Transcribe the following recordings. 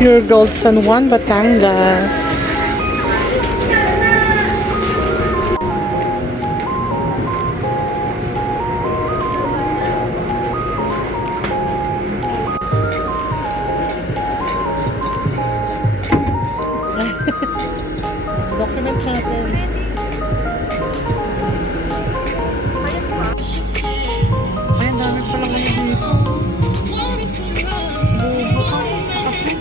Pure Gold San Juan, Batangas. Document natin. Ay, ang dami pala ngayon dito. Bubo ka. Kasi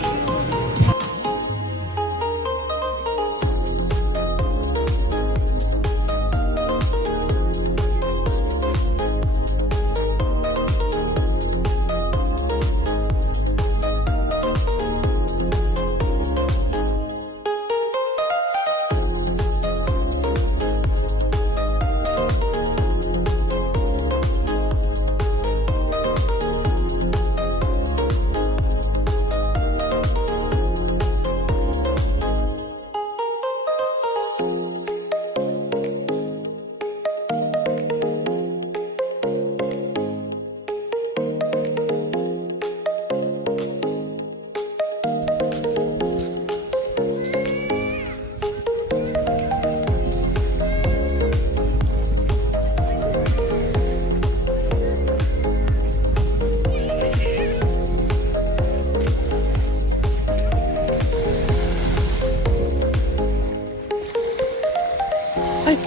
ay.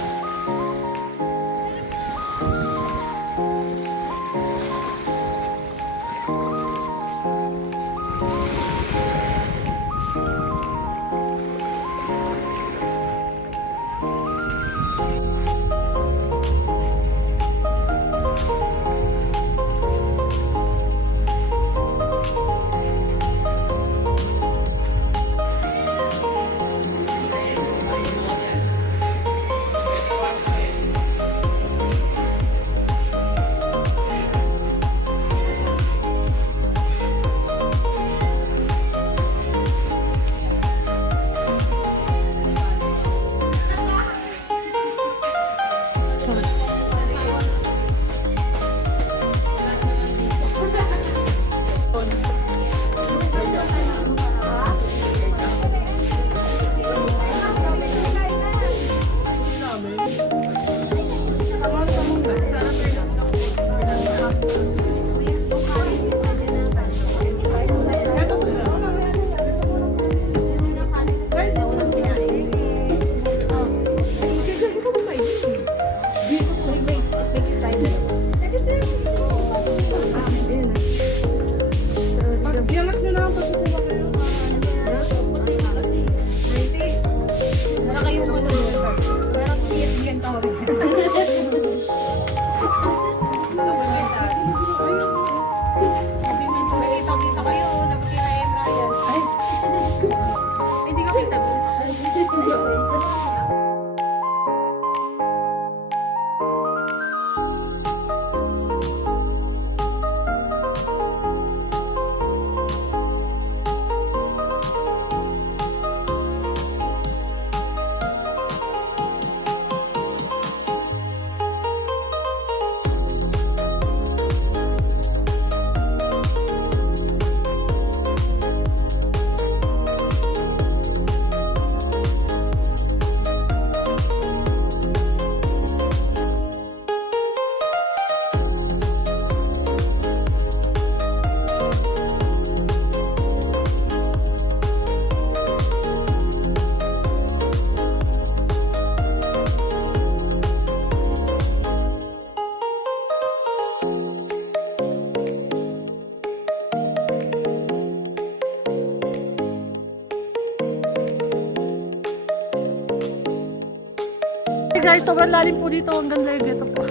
Guys, sobrang lalim po dito hanggang leg ito po.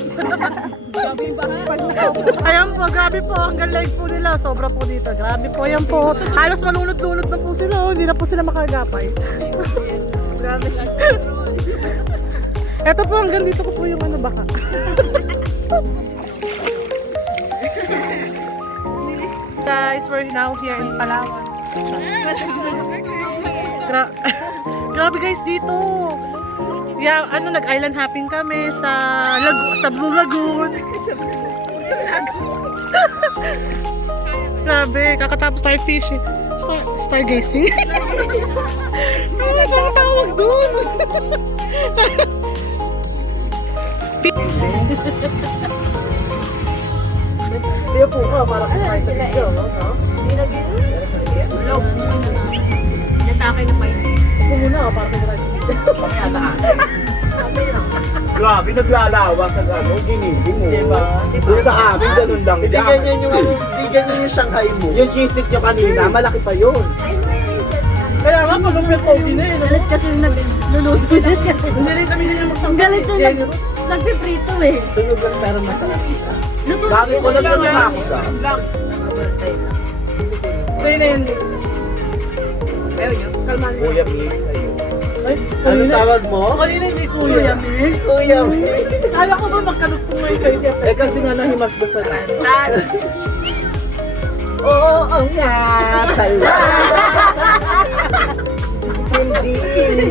Grabe yung baha. Ayan po, grabe po hanggang leg po nila. Sobra po dito. Grabe po, ayan po. Halos malunod-lunod na po sila. Hindi na po sila makagapay. Grabe. Ito po hanggang dito po yung ano baka. Guys, we're now here in Palawan. Grabe guys dito. Yeah, ano, nag-island hopping kami sa Blue Lagoon. Grabe, kakatapos tayo fishing. Stargazing? Ano siya tawag doon? Kaya po ka, para kung kayo sa video, no? Ulog. Natake na pa yun. Upo muna ka, para kung kayo sa video. Grabe, naglalawa sa gano'n, gininding mo. Diba? Doon sa amin, ganun lang. Hindi ganyan yung hindi ganyan yung Shanghai mo. Yung cheese stick nyo kanina, malaki pa yun. Kaya nga, pag umpit pogi na eh. Kasi naluluto na siya. Hindi rin kami nila magsang Galit yung nagpiprito eh. Sunog lang pero masarap siya. Luto Bakit ko lang yung nakakita? So yun na yun. Ayaw nyo? Kalman. Kuya Mig sa'yo. Ay, Ano kanina. tawag mo? Kanina hindi kuya. Kuya Mig. Kala ko ba magkalugtong ngayon kayo niya? Eh kasi nga nahimas ba sa Tan. Oo nga, pala. Hindi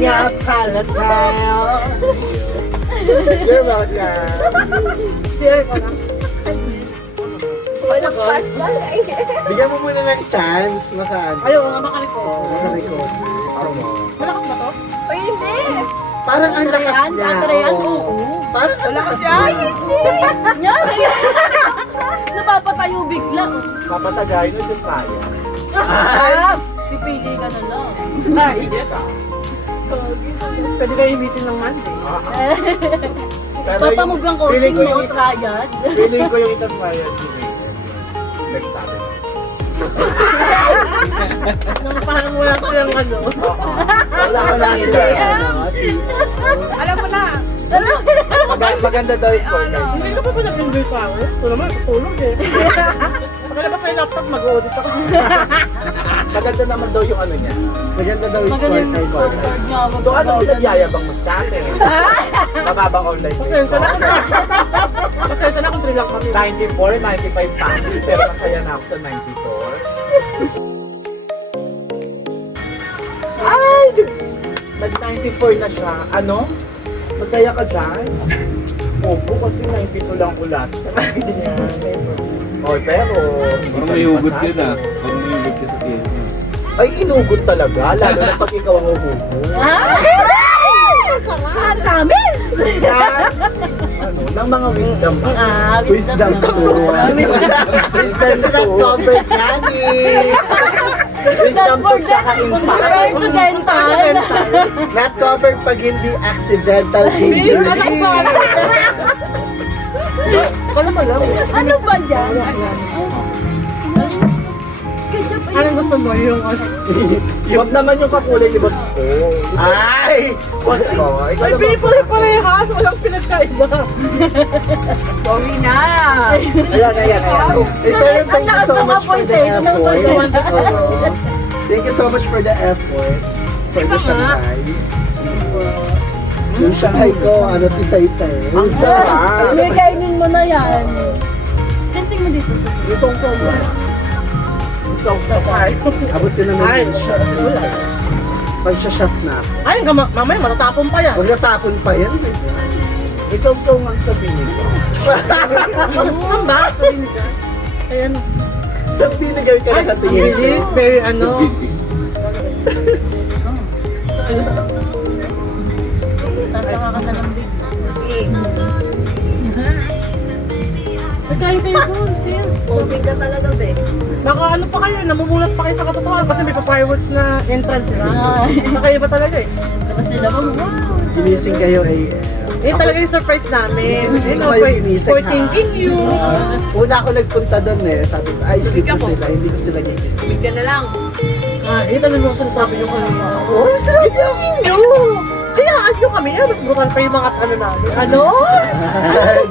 nga pala tayo. You're welcome. Share ko na. Walang pasmal eh. Bigyan mo muna ng chance. Makaan. Ayaw nga, makariko. Makarecord. Malakas ba to? O hindi. Parang ang lakas niya. Andrean, oo. oo. Parang ang lakas yan. niya. Napapatayo bigla. Papatagayin mo yung kaya. Pipili ka na lang. Ay, pwede kayo imitin ng Monday. Pero Papamug ang coaching mo, triad. Feeling ko yung itang kaya nagsabi. Nang parang wala ko yung ano. Wala sila. Alam mo na. Maganda daw yung score card. Hindi ka pa ba nag-enjoy sa akin? Ito naman, tutulog eh. Pagkalabas na yung laptop, mag-audit ako. Maganda naman daw yung ano niya. Maganda daw yung Magaling score yung card. scorecard niya. So ano pinagyayabang mo sa akin? Mababang online. Pasensya na kung pasensya na kung 3 lang kami. 94, 95 pounds, pero masaya na ako sa 94. Ay! Nag-94 na siya. Ano? Masaya ka dyan? Opo, kasi 92 lang ko last time. Oh, pero... Parang may hugot yun ah. Parang may hugot yun sa tiyan. Ay, inugot talaga. Lalo na pag ikaw ang hugot. Ang dami! Ano, ng mga wisdom. Wisdom to. Kasi nag-covered nga ni. Wisdom to tsaka impact. Refer to dental. Not covered pag hindi accidental injury. Kala mo lang. Ano ba yan? Ketchup ay Anong gusto mo? Yung ano? Huwag naman yung kakulay ni boss ko. Ay! Boss ko, ikaw Ay, naman. pinipuli-parehas. Walang pinagkaiba. sorry na. Ayan. Ito yung Ang thank you lakas so ng much for the appointment. effort. Oo. Thank you so much for the effort. For the Shanghai. Yung Shanghai ko, ano, tisay pa eh. Ang sarap. May kainin mo na yan. Testing mo dito. Itong ko mo. Itong ko Abot ko na Ay, naman siya. kasi wala. Pag-shot na ako. Ay, mamaya matatapon pa yan. Huwag natapon pa yan. Isong-songan sa binigay. Saan ba? Sabihin ka. Ayan. Saan binigay ka na sa Ang tingin ko? bilis, very ano. Tataka ka na lang bigla. Nagkain kayo po. Coaching ka talaga, be. Baka ano pa kayo, namumulat pa kayo sa katotohanan kasi may pa-fireworks na entrance, di ba? Nakaiba talaga eh. Tapos nila mo, wow. Ginising kayo ay... Eh, talaga yung surprise namin. You know, Hindi ko kayo ginising, for ha? thinking you. Una ako nagpunta doon eh. Sabi ko, ay, sleep ko sila. Hindi ko sila gigising. Big ka na lang. Ito na yung sinasabi yung kanina. Oh, sila Gisingin nyo! Hayaan nyo kami. Mas brutal pa yung mga ano namin. Ano?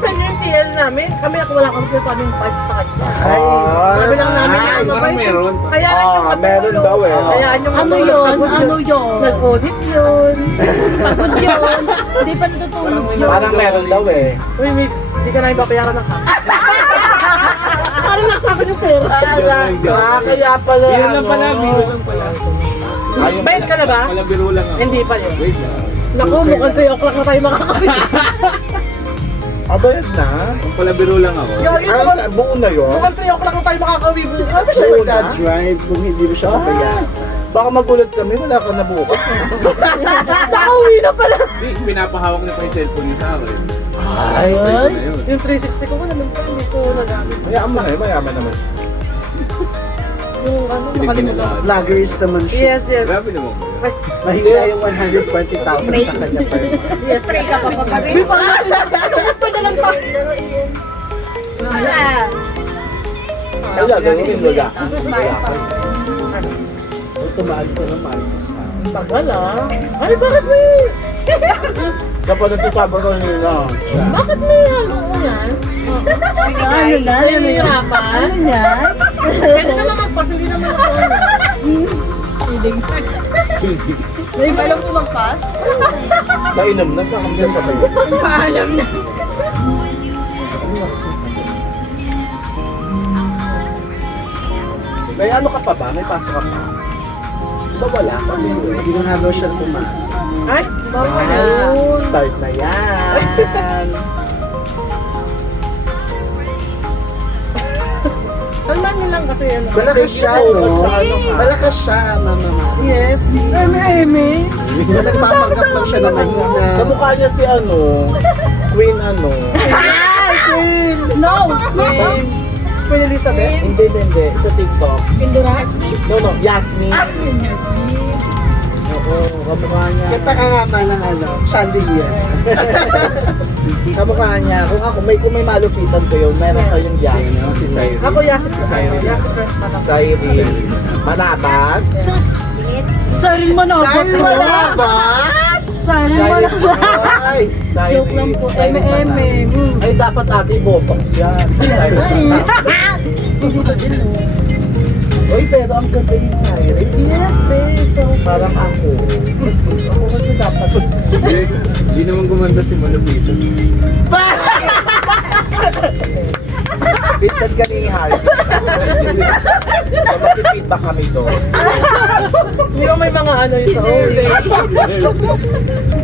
Friend yung TL namin. Kami ako wala kami sinasabing fight sa kanya. Ay, Sabi lang namin na parang mabait. meron. Hayaan yung matulog. meron daw eh. Hayaan yung Ano matulog. yun? Pagod Ano yun? Nag-audit yun. Pagod yun. Hindi pa natutulog yun. Parang meron daw eh. Uy, Mix, hindi ka na ipapayaran ng cash. Parang nasa akin yung pera. Kaya pala Biro lang pala, biro lang pala. Ayun Bayad ka na ba? Pala biro lang ako. Hindi pa yun. Wait lang. Naku, mukhang 3 o'clock na tayo makakabit. Abayad na? Kung pala biro lang ako. Gagi, Ay, buo na yun? mukhang 3 o'clock na tayo makakawi bukas. Siya Wala. nagda-drive kung hindi mo siya kabayan. Baka magulat kami, wala ka na bukas. Nakauwi na pala. Hindi, pinapahawak na pa yung cellphone niya sa akin. Ay, Pwede na yun. Yung 360 ko naman pa, hindi ko nagamit. mayaman naman siya. Yung ano, Pinagpinala. nakalimutan. Vloggerist naman siya. Yes, yes. Grabe naman ko yun. Mahila yung 120,000 sa kanya pa rin. Yes, pray ka pa pagabi. Sukot pa na lang pa. Wala. Kaya gawin mo lang. Tumaan ko ng Marcos. Tagal ah. Ay, bakit may... Kapag nagsasabi ko nila, Bakit may ano mo yan? Ano na? Nahihirapan? Ano yan? Pwede naman magpas, hindi naman ako ano. May ba lang po magpas? nainom na sa kanya sa kayo. Paalam na. May ano ka pa ba? May pasok ka pa? Ba wala? Kasi Hindi ko na daw siya pumasok. Ay, bakit? start na yan. Kalman niyo lang kasi ano. Malakas siya, no? Malakas siya, Mama Mari. Yes, Eme. Nagpapanggap lang siya naman na... Sa mukha niya si ano, Queen ano. Ay, Queen! No! Queen! Queen Elizabeth. Hindi. Sa TikTok. Pinduras? No, Yasmin. Oo, kamukha niya. Kanta ka nga man ng ano, chandelier. Kamukha niya. Kung may malupitan ko yun, meron kayong Ayun Yasmin. na, si Cyrus. Ako Yasip Cyrus. Yasip first man ako. Cyril. Manabag. Saring managot. Saan wala ba? Saring Cyril. managot. Ay, Cyril. Joke lang po. Cyril Eme. Manabag. Ay, dapat ate, botox yan. Uy, pero ang ganda yung Cyril. Yes, babe. So, Parang ako. Ako kasi dapat. Hindi naman gumanda si Malupito. Pinsan ka ni Harvey. So, makipidback kami doon. hindi ko may mga ano yung sa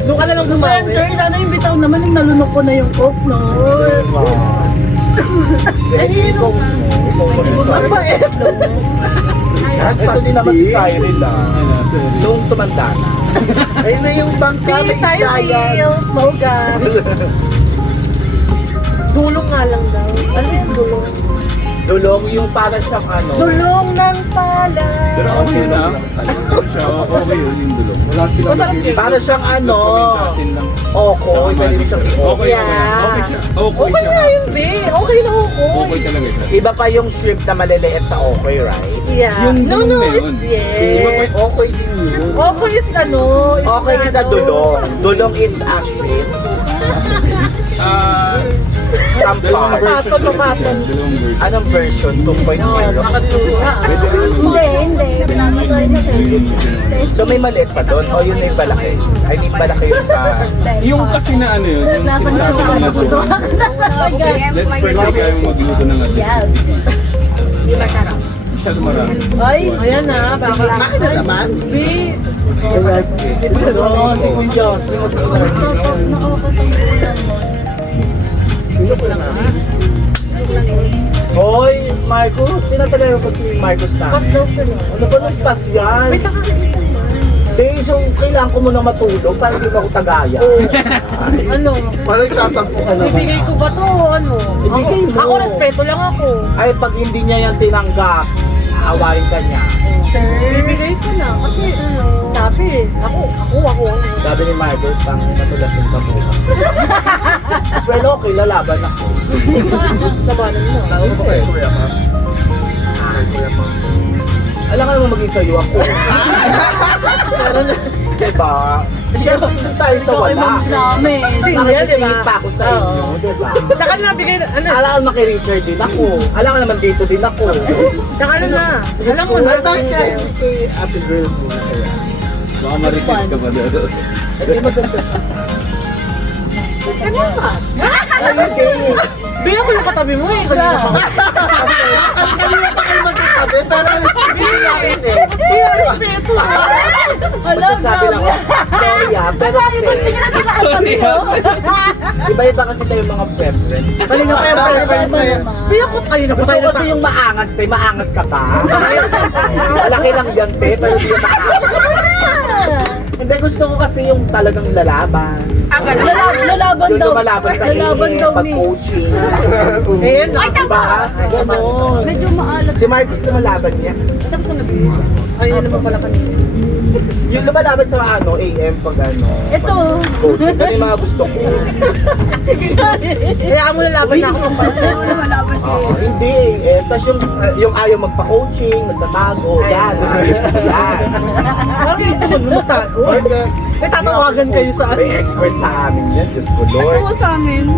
Doon ka na lang Ayan, bumawi. sir, sana yung bitaw naman yung nalunok ko na yung coke, no? Ay, ikaw mo. Ikaw mo rin, Cyril. At Ito din naman si Cyril ah. Ayun na, sorry. Noong tumanda na. Ayun na yung bangka, may isda yan. Cyril. Moga. Dulong nga lang daw. Ano yung dulong? Dulong yung para siyang ano. Dulong ng pala. Pero okay na. Ano siya, okay yun yung dulong. Wala silang Masarap magiging. Para siyang ano. Kumintasin lang. Okoy. Pwede rin siyang Okay, i-okoy. okay siya. Okay Okay siya. nga yun, be. Okay na ako. Okay talaga siya. Iba pa yung shrimp na maliliit sa okoy, right? Yeah. Yung no, dulong na it's yun. yes. Okay din yun. Okay is ano. Okay is a ano. dulong. Dulong is a shrimp. Ah, Sampar. Pato, papato. dalawang version. Anong version? 2.0? Nakadulungan. Hindi. Pinamatay siya, sir. So may maliit pa doon? O yun na yung malaki? I mean malaki yun sa... Yung kasi na ano yun, yung sinasabi ng adobo. Let's first try yung magluto ng adobo. Yes. Masyado marami. Ay, Ayan na, baka. Bakit na naman? Be. Oo, si Kuya. Hoy, Marcos, tinatalaga ko si Marcos na. Pas daw siya no. Ano ba nung pas yan? Wait lang kakaisan man. Days, yung kailangan ko muna matulog para hindi ko ako tagaya. Ano? Parang tatampo ka naman. Ibigay ko ba to? Ano? Ibigay mo. Ako respeto lang ako. Ay, pag hindi niya yan tinanggap, aawain ka niya. Sir, bibigay ko na. Kasi sabi, ako. Sabi ni Marcos, pang natulasin ka bukas. Well, okay, lalaban ako. Labanan mo. Okay. Alam ka naman maging sayo ako. Diba? Siyempre, doon tayo sa wala. namin. Single, diba? Nakikisingit pa ako sa inyo, diba? Tsaka nabigay na, ano? Alam ka kay Richard din ako. Alam ka naman dito din ako. Tsaka ano na? Alam mo na. Ay, bakit kaya hindi kay Ate Girl muna kaya? Baka ma-repeat ka pa doon. Hindi maganda siya. Ay, hindi. Bigyan ko yung katabi mo eh. Kanina pa. Kanina pa kayo magkatabi, pero hindi namin eh. Bigyan respeto. Alam Sabi lang ako, masaya, pero kasi, Sorry ha. iba-iba kasi tayo mga preference. Bali nga kayo preference sa'yo. Piyakot kayo na Gusto patay ko na kasi yung maangas, te. Maangas ka pa. Malaki lang yan, te. Pero hindi yung maangas. Hindi, gusto ko kasi yung talagang lalaban. Lalaban Yung daw. lumalaban sa Lalaban inyo, daw ni. pag-coaching. Ayun na. Diba? Ganon. Medyo maalat. Si Marcos lumalaban niya. Tapos na nabili. Ayun naman pala kanina. Yung lumalaban sa AM pag Ito. coaching. Ganun yung mga gusto ko. Kaya mo lalaban na ako ng pansin. Lalaban Oo, hindi Tapos yung ayaw magpa-coaching, nagtatago, yan. Yan. Bakit mo magtago? Eh, tatawagan kayo sa May expert sa amin yan, Diyos ko Lord. Ito sa amin.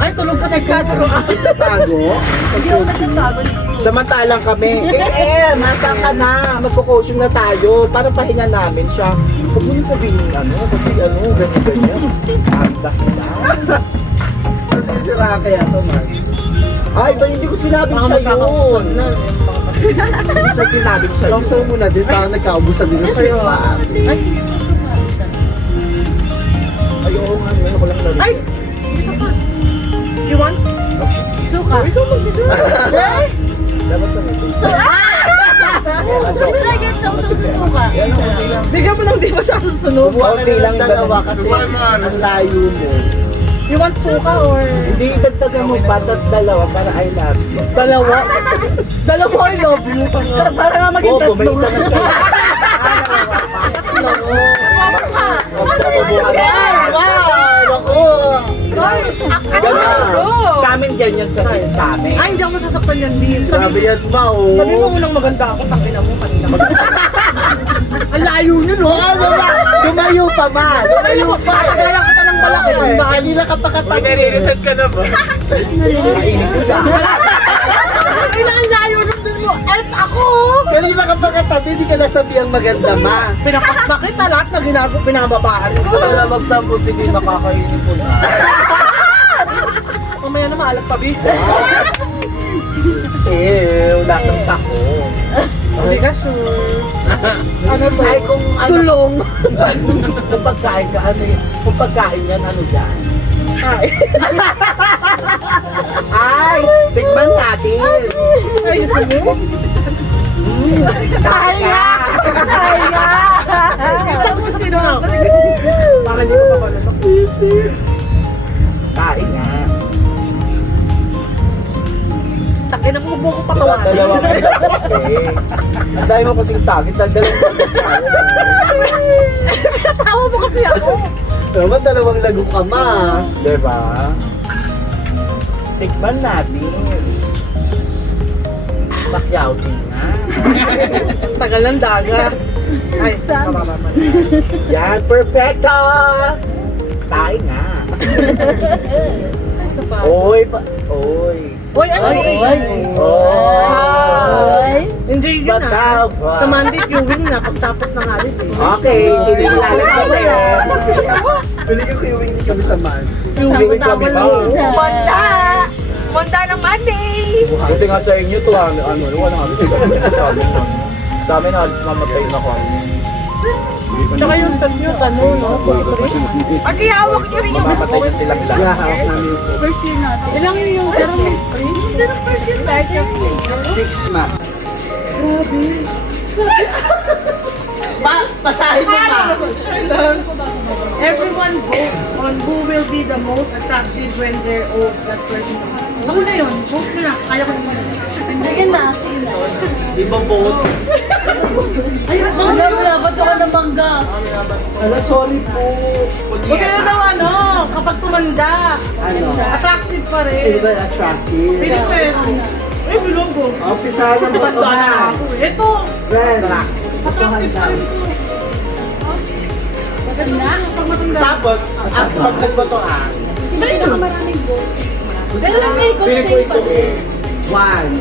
Ay, tulog kasi katro. Nagtatago. Hindi ako nagtataban. Samantalang kami, nasaan ka na? Magpo-coaching na tayo para pahinga namin siya. Huwag mo na sabihin kasi ganyan. Anda na. Sira kaya to, man. Ay, ba hindi ko sinabing Baka siya yun. magkakapusan na. Hindi sa sinabing siya yun. Sausaw mo na din, parang nagkaubusan din ng Sa'yo, supa. Ayoko nga, ngayon ko lang narinig. Ay! You want? Suka. Ikaw magbigay. Dapat sa meeting. Should I get sauce sa suka? Bigyan mo lang di masyado sunog. Kumuha ka Okay na lang ng dalawa kasi ang layo mo. You want suka or? Hindi, dagdagan mo pa at dalawa para I love you. Dalawa? Dalawa I love you. Para nga maging Opo, may tatlo. isa na siya. Sa amin ganyan sa amin. Ay, hindi ako masasaktan yan, Bim. Grabe yan ba, oh. Sabi mo unang maganda ako, tangin mo kanina. Ang layo nyo, no? Lumayo pa man. Lumayo pa. Kaya kita ng malaki. Kanina ka pa katabi. ka na ba? Mainit ko sa Ay, ang layo nun dun mo. At ako! Kanina ka pa katabi, di ka nasabihang maganda, ma. Pinapas na kita lahat na pinababaan ko. Wala magtampo, sige, nakakainin ko na. Mamaya na maalam pa, Bim. Lasang tako. Hindi ka sure. Ano to? Ay, kung ano, Tulong. kung pagkain ka, kung pagkain yan, ano yan? Ay. Ay, tikman natin. Ay, gusto mo? Ay nga! Ay nga! Tapos sino ako? Baka hindi ko pa pala ito. Kain nga. Takin na mo mo ko patawanan. Dalawang Ang dahil mo kasing tagit, dalawang Pinatawa mo kasi ako. Naman, dalawang lago ka, ma. Diba? Tikman natin. Pakyautin nga. Tagal ng dagat. Ay, mababa pa. Yan, perfecto! Kain nga. Oy, oy. Uy, ano? Oy. Hindi yun na. Batawa. Sa Monday, viewing na pagtapos ng alis eh. Okay, sige, ilalim kami. Pili ko yung wing kami sa man. Viewing kami pa. Monda ng Monday! Buti nga sa inyo to, wala kami. Sa amin, halos mamatay na kami. Tsaka yung chat nyo, tanong, no? Poetry. Kasi hawak niyo rin Mamamatay na silang lahat. Hahawak namin yung po. first year natin. Ilang yung pero hindi na first year start yung 6, ma. Pasahin mo pa. Everyone votes on who will be the most attractive when they're old, that person. Ako na yun, vote ko na. Kaya ko naman. Hindi ka na. Di ba vote? Ayun, Wala, wala. Ba't ako ng mangga? Ala, sorry po. Kasi na daw ano, kapag tumanda, Ano? attractive pa Sino rin. ba attractive? Pili ko eh. Ay, bilonggo. Oh, pisahan ng Matanda na botohan. ako. Ito, Friend. attractive pa rin ito. Maganda, pag matanda. Tapos, at pag nagbotohan, Hindi na maraming vote. Pero lang may ikot pili ko sa ito eh. 1.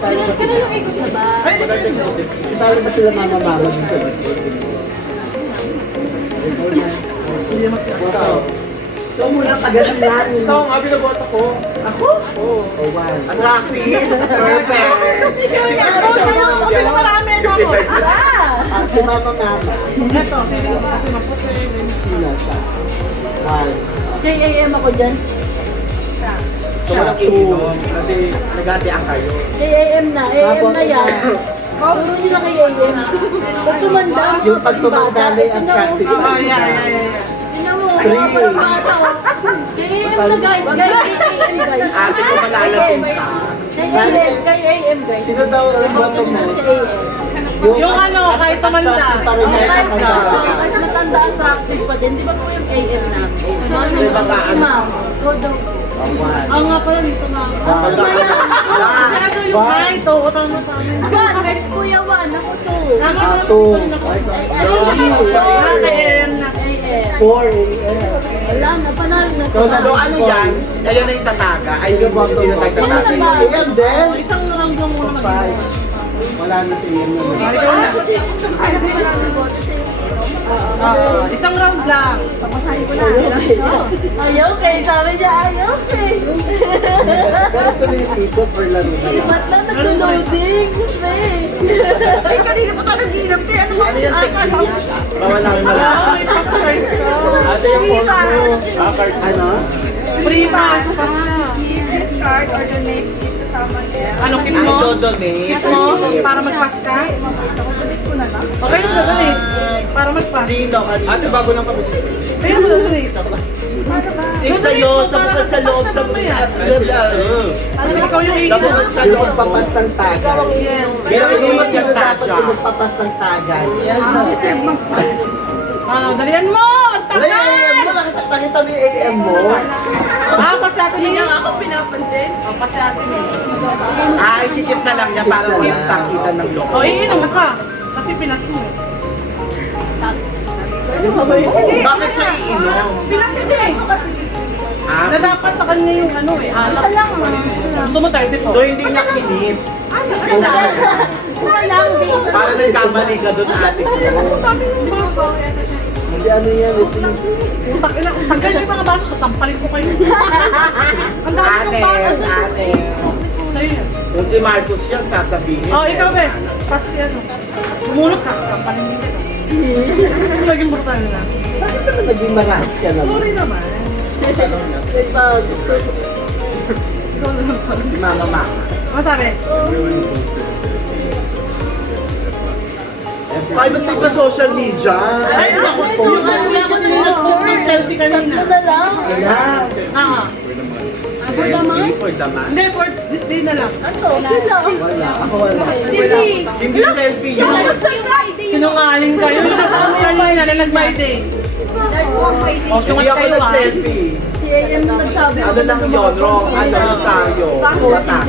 Pero yung ikot na ba? Ay, depende. Kasali ba sila mamamawag sa boto? Ikaw muna kagaling yan. Ikaw nga, binaboto ko. Ako? Oo. Oh, one. Ang rapid. Perfect. Vote kayo kung sino marami na ako. 55%. Si Mama Mama. Ito, feeling ko kasi maputi. Sino siya? One. JAM ako dyan. So, walang iinom. Kasi nagatian kayo. JAM na. AM na yan. Puro nila kay AM. Pag tumanda. Yung pag tumanda may attractive. Oh, yeah. Tingnan mo. Three. Mga bata, oh. JAM na guys. Guys, JAM guys. Ate ko malalasin ka. Kay AM guys. Sino daw ang boto mo? Si AM. Yung ano, kahit tumanda. attractive pa rin yan Guys, sa kanya. kahit matanda attractive pa din. Di ba po yung AM namin? Di ba ka, ano? Ma'am. Go daw. One. Oo nga pala, dito na ako. Mag-aan. Kasi yung kahit, oo, tama sa amin. One. Kuya Juan. Ako to. Tama na, Two. kaya na. AM. 4 a.m. Wala na. Panalo na So ano yan? Ayan na yung tataga. Ay, hindi na tayo tataga. Ayan din. Isang round lang muna Five. mag-iwan. Wala na si Ian naman. Isang round lang. Ayaw kay. Sabi niya ayaw kay. Pero tuloy yung ikot or laro na lang. Ba't lang nag-loading? Face. Ay, kanina pa tayo nag-iinam kayo. Ano yung technique? Bawal namin Oo, malaman. may password ka. Ate yung photo mo. Card. Ano? Free pass pa. Card or donate dito sa Ano, kit Ay, mo? do-donate. Kit mo? Para mag-pass ka? Okay, mag-donate. Para mag-pass. Sino kanina? Ate, bago lang kami. Pero mag-donate. Eh, sa'yo, sa bukod sa loob, sa bukod sa Kasi ikaw yung Sa bukod sa Yung loob, magpapas ng tagay. Yes. Bilang Hindi hindi mo mo sino siya dapat tasya. yung magpapas ng tagay. Dalian mo! Ang Wala yung tagal! AM mo. Nakita mo yung AM mo. Pasi atin niya. ako pinapansin. Pasi atin niya. Ay, kikip na lang niya para walang sakitan ng loob. O, iinom ka. Kasi pinas mo. Bakit siya iinom? Pinas din eh. Ah, Na dapat sa kanya yung ano eh. Isa lang. Gusto mo 30 po. so hindi niya kinip. Wala lang, babe. Para nagkamali ka doon ate ko. Hindi ano yan. Ito yung Tanggal yung mga baso, sasampalin ko kayo. Ang dami Ate, ng baso. ate. Sa'yo yan. Kung si Marcos yan, sasabihin. Oh, ikaw be. Pas yan. Bumulot ka, sasampalin din kita. Naging brutal na. Bakit naman naging maras ka naman? Sorry naman. Wait, wag. Si Mama Mama. Ano sabi? Ay, ba't may pa social media? Ay, naku po. Yung ano lang kasi yung nag-story ng selfie kanina. Ito na lang. Ayan. Ah. For the month? For the man. Hindi, for this day na lang. Ano? Sila. Wala. Ako wala. Sili. Hindi selfie yun. Sinungaling kayo. Yung nag-post kanina na nag-my day. O, Hindi tungat ako kayo ah. nag-selfie. Si AM nagsabi. Ano lang yun, wrong. Asa Rosario. Batas.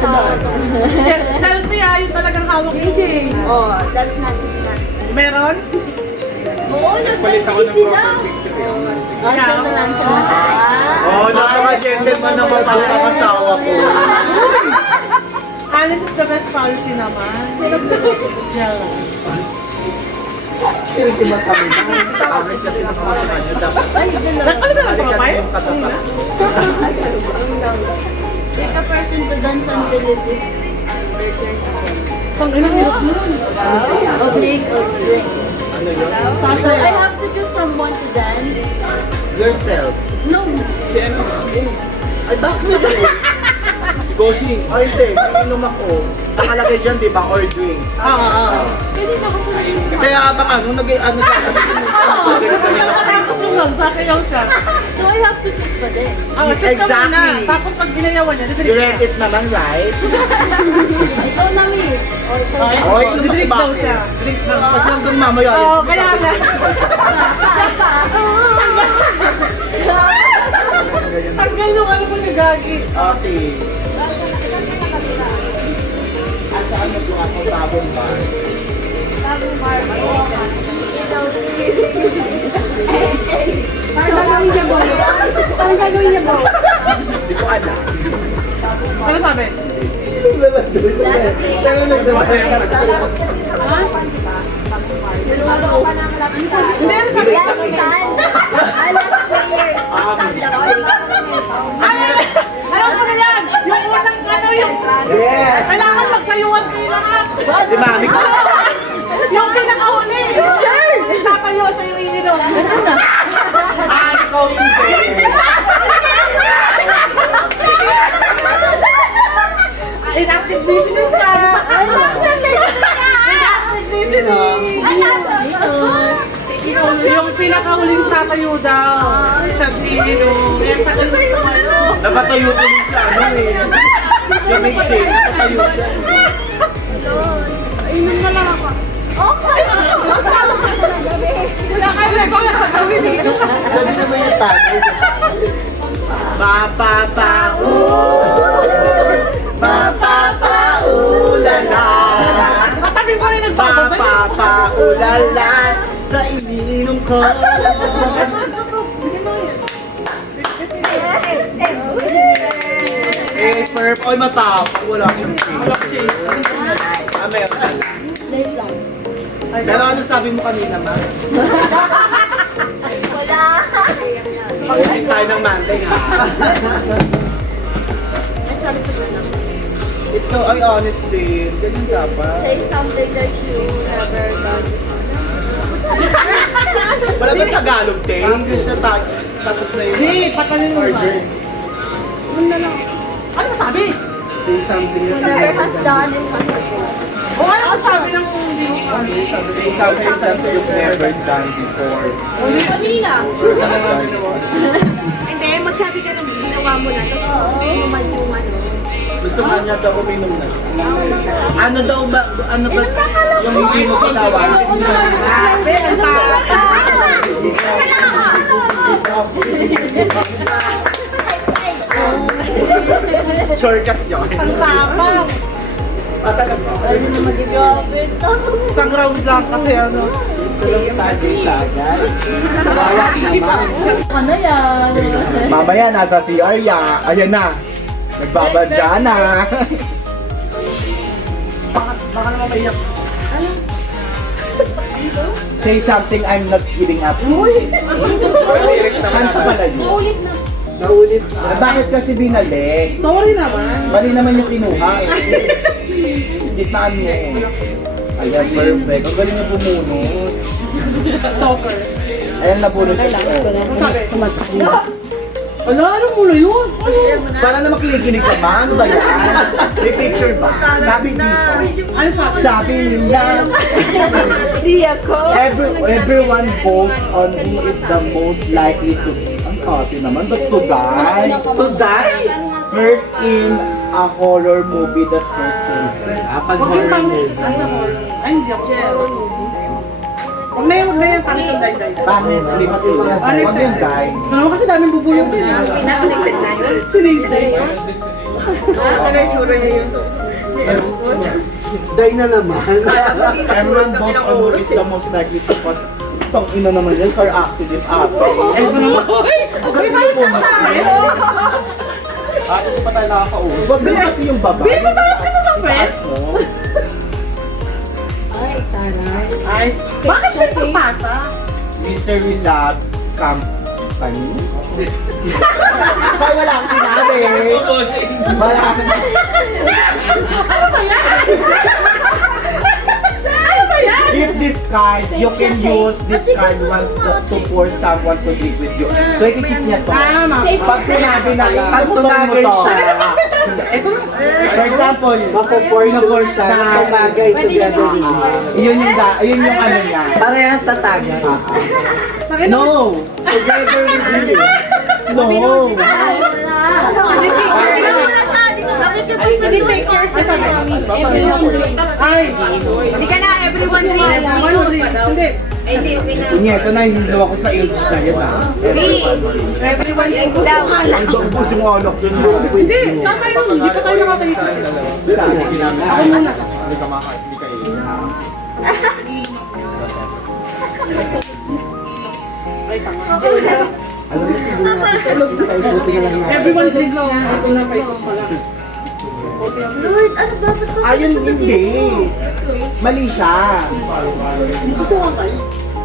Selfie ah, yung talagang hawak mo. Oh, that's not Meron? Oo, nag-birthday sila. Ah, siya na lang siya. Oh, napaka-gentleman ng mapapakasawa ko. Alice is the best policy naman. Yeah. Tinitima kami. Pangit kasi sa mga sa kanya. Dapat Ay, dalawa. Ano na lang balikan profile? yung katapat. Pick a person to dance until it is their turn again. Pang ina hirap mo. Okay, okay. Ano yun? So I have to choose someone to dance. Yourself. No. Si ano? Ay, bakit naman? Goshi. Ay, hindi. Inom ako. Nakalagay dyan, di ba? Or drink. Pwede na ako na Kaya baka nung nag-ano sa Tapos yung lang, sa akin lang siya. So I have to choose pa din. Ah, just ka Exactly. muna. Tapos pag ginayawan niya, You didirik read siya. it naman, right? Ikaw na, Mi. Oh, ito Didirik daw bakit? siya. Drink daw. Kasi hanggang mamaya. Oo, kaya nga. Tanggal nung ano ba nagagi. Ate. Asa ka nagbukas ng bagong bar? Parang gagawin niya ba? Hindi ko alam. Ano sabi? Last day. Hindi, ano sabi? Last stand. Last player. Alam mo na yan! Yung unang ano yung... Yes! Kailangan magkayuan kayo lahat! Si Mami ko. Yung pinakahuli! Sir! Tatayo siya yung ininom. Ikaw hindi. Inactive listening ka! Inactive listening! Yung pinakahuling tatayo daw. Sa ininom. Kaya tagal mo yung ano. Napatayo din sa ano eh. Si Mitzi, napatayo siya. Inom na lang ako. Okay. Masama ka talaga, be. Wala ka na kung nakagawin dito. Sabi naman yung tatay. Mapapaulala. Matabi mo rin nagbabasa. Mapapaulala sa ininom ko. Eh, perp. Oy, matapang. Wala siyang case. Meron ka lang. Pero ano sabi mo kanina, ma? Wala. Pag-ulit tayo ng Monday, ha? Sabi ko na lang. It's so, ay, honest din. Ganun dapat. Say something that you never done. Wala ba Tagalog, te? English na tapos na yun. Hindi, patanin mo ba? Ano sabi? Say something Who never has done and has done. O ano ang sabi ng hindi mo kami? Say something that you've never done before. Kanina. Hindi, magsabi ka ng ginawa mo na. Tapos naman yung ano. Gusto nga niya daw uminom na siya. Ano daw ba? Ano ba? Yung hindi mo ginawa. Sabi, ang tata. Shortcut yun. Ang tapang. Patagal mo. Isang round lang kasi ano. siya agad. Ano yan? Mamaya nasa CR ya. Ayan na. Nagbabadya na. Baka naman maiyak. Say something I'm not giving up. Saan pa pala yun? Ulit na. Naulit. Bakit kasi binalik? Sorry naman. Mali naman yung kinuha eh. Gitnaan mo eh. Ayan, perfect. Ang galing na bumunot. Soccer. Ayan, nabunot ko. Wala, ano muna yun? Para naman kinikinig ka ba? Ano ba yan? May picture ba? Sabi dito. Ano sabi? Sabi nila, Hindi ako. everyone votes on who is the most likely to ang ate naman, but to die? To die? First in a horror movie that person. Pag Huwag yung horror pang... movie. Ay, hindi ako. Huwag na yung pangit ang day-day. Pangit, hindi matulad. Huwag yung die. Ano kasi daming bubulong din. Pinakaliktad na yun. Sinisay. Ano yung tsura niya yun? Die na naman. Everyone votes on who is the most likely to cause. Itong ina naman yan, sir, accident ate. Ito naman. Huwag na po ate, pa tayo nakaka-uwi. Huwag na kasi yung baba. Bin, matalat ka na sa press? Ay, bakit may pagpasa? Misery Lab Company? Ay, wala akong sinabi. Wala akong... Ano ba yan? Ano ba yan? If this card, you can use this card once to force someone to drink with you. So, ikikip niya to. Tama. Pag sinabi na itutuloy mo to. For example, Mapo-force siya na tumagay together. yun yung ano niya. Parehas sa tagay. No! Together with you. No! Everyone drinks. Ay, Hindi ka na, everyone drinks. ano rin? Hindi. Kunya, ito na yung hilo ako sa age na yun ha. Everyone drinks daw. Ang doon yung alok dun. Hindi, tama yun. Hindi pa tayo nakatayo. Ako muna. Hindi ka makain, hindi ka iinom. Alam mo, hindi natin buti na lang natin. Everyone drinks na. Ito na pa ito pala. Ayun, hindi. Mali siya.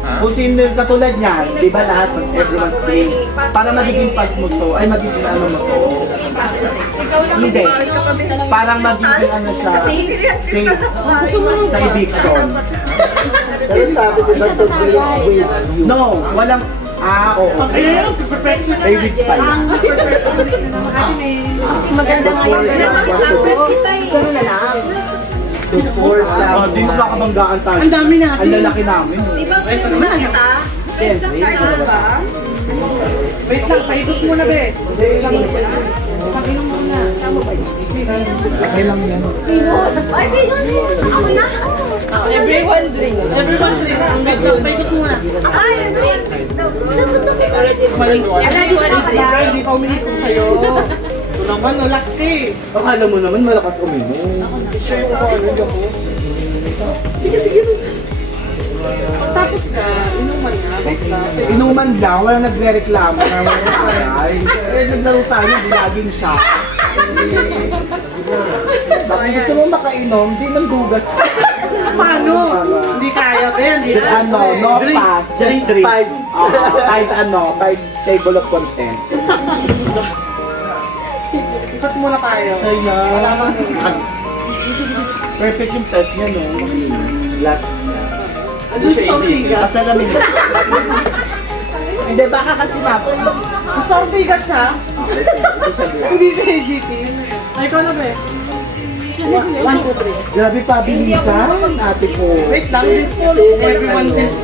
Kung sino yung katulad niyan, di ba lahat ng everyone's dream, para magiging pass mo to, ay magiging ano mo to. Hindi. Parang magiging ano siya, safe sa eviction. Pero sabi ko ba to be with you? No, walang, oo. May week pa lang. Kasi maganda nga yung gano'n na lang. Before Oh, someone. di mo makabanggaan tayo. Ang dami natin. Ang lalaki namin. Siyempre, Wait lang, paikot muna, be. Okay lang yan. Ay, Venus! Ako na! Everyone drink. Everyone drink. Wait lang, paikot muna. Ay, drink! Everyone drink. Hindi pa uminig ko sa'yo. Ito naman, no, last eh. Akala mo naman malakas uminom. siya yung ano ako. Pagtapos ka, inuman na. Wait lang. Inuman lang, walang nagre-reklamo na ay. Eh, naglaro tayo, bilagin siya. Bakit gusto mo makainom, di nang dugas. Paano? Hindi kaya, be. Hindi Just ano, no pass, just drink. Kahit ano, kahit table of contents. Ikot muna tayo. Saya. Perfect yung test niya, no? Last. Ano sa ortigas? Kasalamin. Hindi, baka kasi Sa ortigas siya? Hindi sa AGT. Ay, ikaw na, be. 1, 2, 3. Grabe pa, bilisan. Ate ko. Wait lang, this po. Everyone drinks.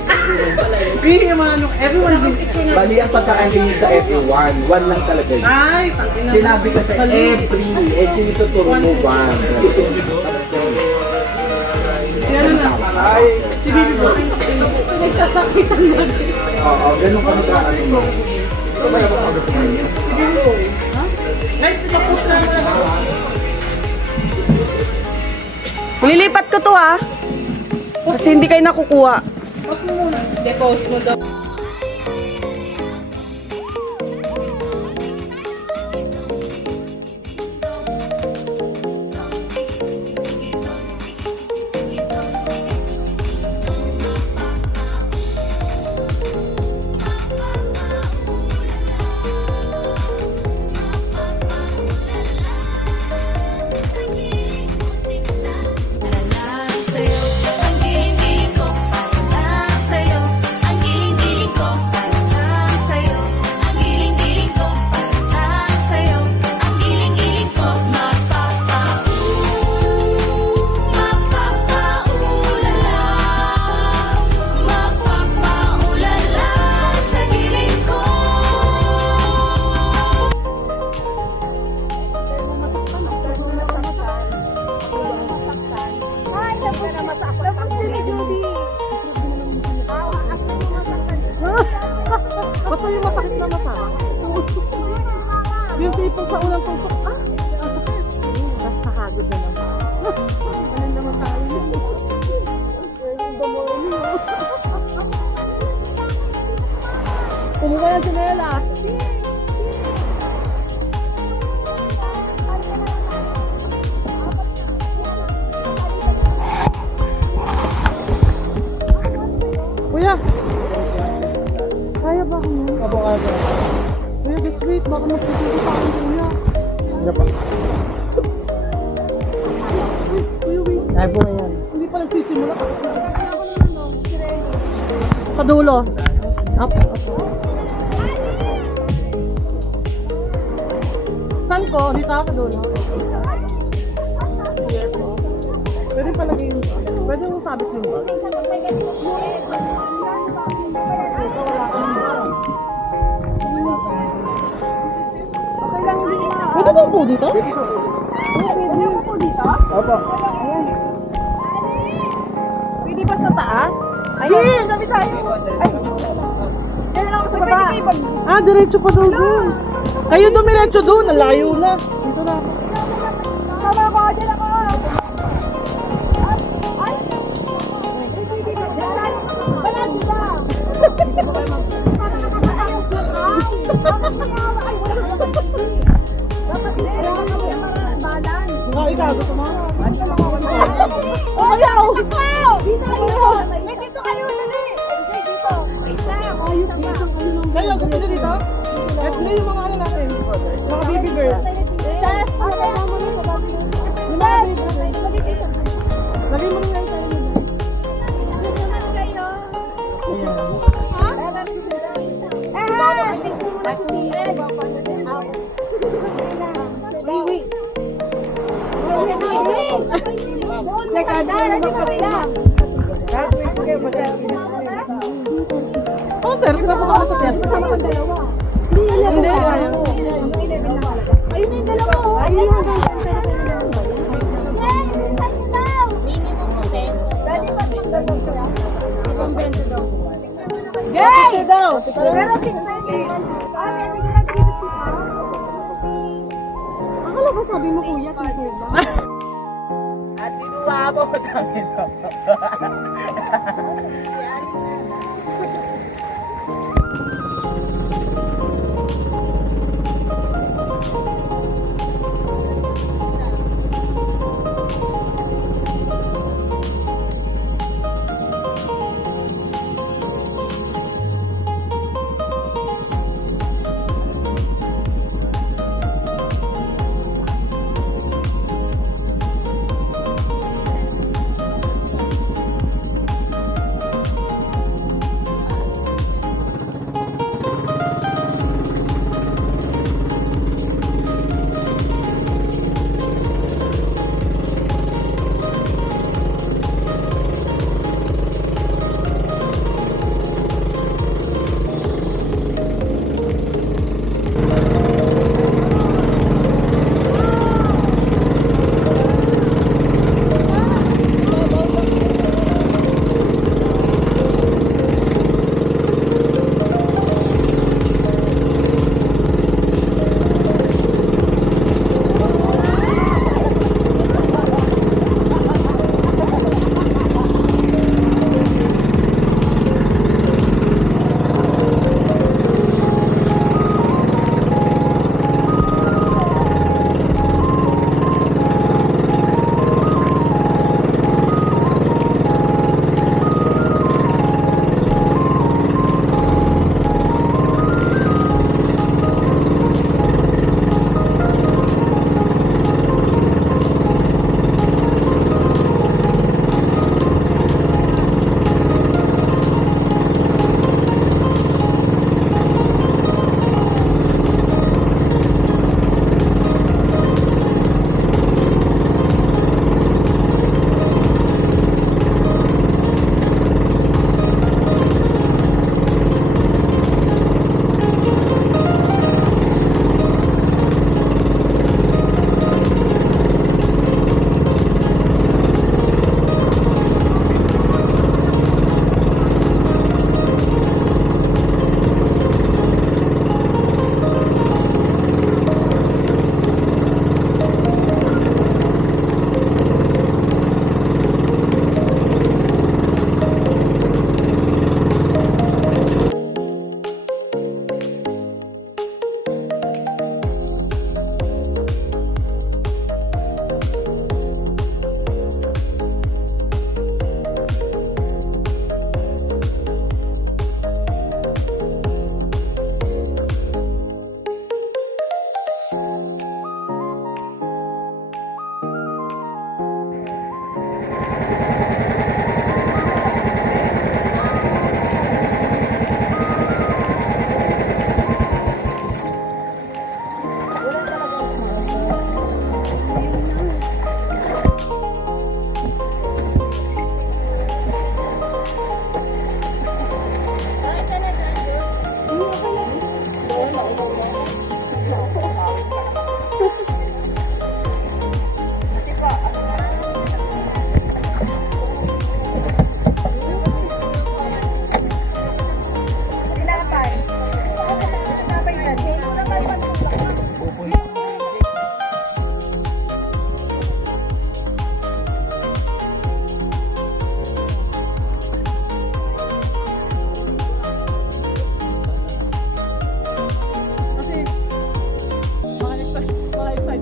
Hindi naman ano, everyone drinks. Bali ang pagkakain niyo sa everyone. One lang talaga yun. Ay, tangina. Sinabi kasi every, eh sinituturo mo one. Yan na. Si Bibi po. Nagsasakitan na. Oo, ganun ka magkakain mo. Guys, tapos na muna. Lilipat ko to ha. Kasi hindi kayo nakukuha. Pause mo muna. Depose mo daw. Basta yung masakit na masakit. Yung tipo sa unang tusok, basta hagod na naman. Walang naman tayo. Kumuha ng sinelas. Kuya! Kaya ba ako nun? Kabukasa. Kuya, just wait. Baka magpipili pa ako kuya. Hindi pa. Kuya, wait. Kaya po yan. Hindi pa nagsisimula. Sa dulo. Up. Saan ko? Dito ako sa dulo. Pwede palagay yung... Pwede mong sabit yung bag. Pwede ba po dito? Pwede ba po dito? Opo. Pwede ba sa taas? Ayun, sabi tayo. Ay, dyan lang ako sa baba. Ah, diretso pa daw doon. Kayo dumiretso doon, nalayo na. Dito na. Tama ako, dyan ako. Ay, ikaw, gusto mo? Oh, ayaw! Dito kayo! May dito kayo, dali! Dito! gusto nyo dito? Ito na yung mga ano natin. Mga baby girl. Lagay mo rin lang tayo dito. Oh, ter, pinapagawa sa ter. Kasama kang dalawa. Hindi, ayaw. Ayun yung dalawa, oh. Ayun yung dalawa. Gay! Pero 6 na yun. Additional 350 pa. Akala ba sabi mo kuya, t-shirt lang? At tinuwa mo, dami to. Kasi, baka next time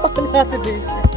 Paano natin eh?